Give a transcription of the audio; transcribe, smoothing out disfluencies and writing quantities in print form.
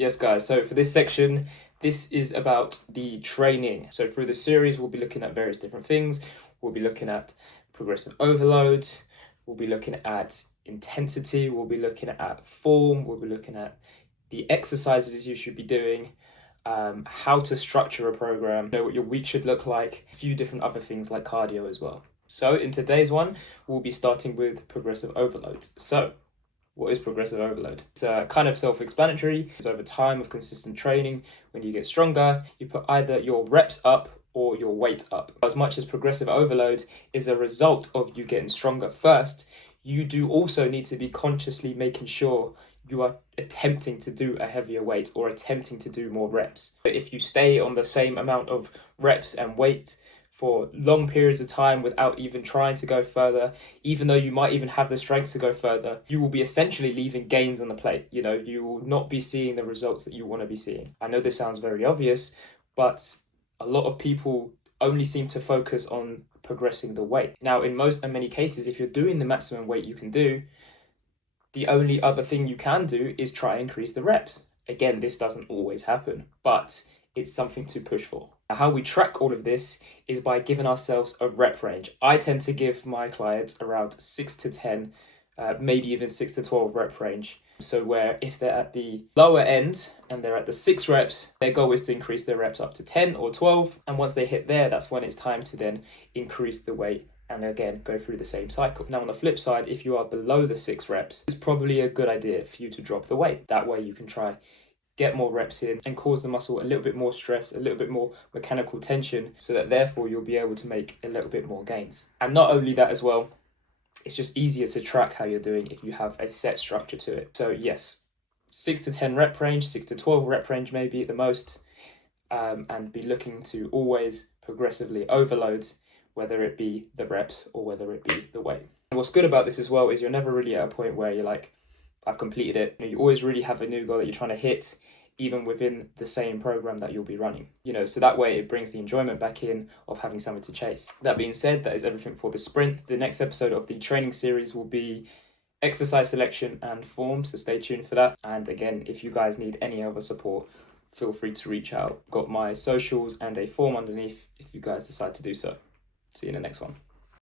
Yes, guys, so for this section, this is about the training. So through the series, we'll be looking at various different things. We'll be looking at progressive overload. We'll be looking at intensity. We'll be looking at form. We'll be looking at the exercises you should be doing, how to structure a program, what your week should look like, a few different other things like cardio as well. So in today's one, we'll be starting with progressive overload. So what is progressive overload? It's kind of self-explanatory. It's over time of consistent training. When you get stronger, you put either your reps up or your weight up. As much as progressive overload is a result of you getting stronger first, you do also need to be consciously making sure you are attempting to do a heavier weight or attempting to do more reps. But if you stay on the same amount of reps and weight for long periods of time without even trying to go further, even though you might even have the strength to go further, you will be essentially leaving gains on the plate. You will not be seeing the results that you want to be seeing. I know this sounds very obvious, but a lot of people only seem to focus on progressing the weight. Now, in most and many cases, if you're doing the maximum weight you can do, the only other thing you can do is try and increase the reps. Again, this doesn't always happen, but it's something to push for. How we track all of this is by giving ourselves a rep range. I tend to give my clients around 6 to 10, maybe even 6 to 12 rep range. So where if they're at the lower end and they're at the 6 reps, their goal is to increase their reps up to 10 or 12. And once they hit there, that's when it's time to then increase the weight and again, go through the same cycle. Now on the flip side, if you are below the 6 reps, it's probably a good idea for you to drop the weight. That way you can try get more reps in and cause the muscle a little bit more stress, a little bit more mechanical tension, so that therefore you'll be able to make a little bit more gains. And not only that as well, it's just easier to track how you're doing if you have a set structure to it. So yes, 6 to 10 rep range, 6 to 12 rep range maybe at the most, and be looking to always progressively overload, whether it be the reps or whether it be the weight. And what's good about this as well is you're never really at a point where you're like, I've completed it. You always really have a new goal that you're trying to hit, even within the same program that you'll be running. So that way it brings the enjoyment back in of having something to chase. That being said, that is everything for the sprint. The next episode of the training series will be exercise selection and form, so stay tuned for that. And again, if you guys need any other support, feel free to reach out. Got my socials and a form underneath if you guys decide to do so. See you in the next one.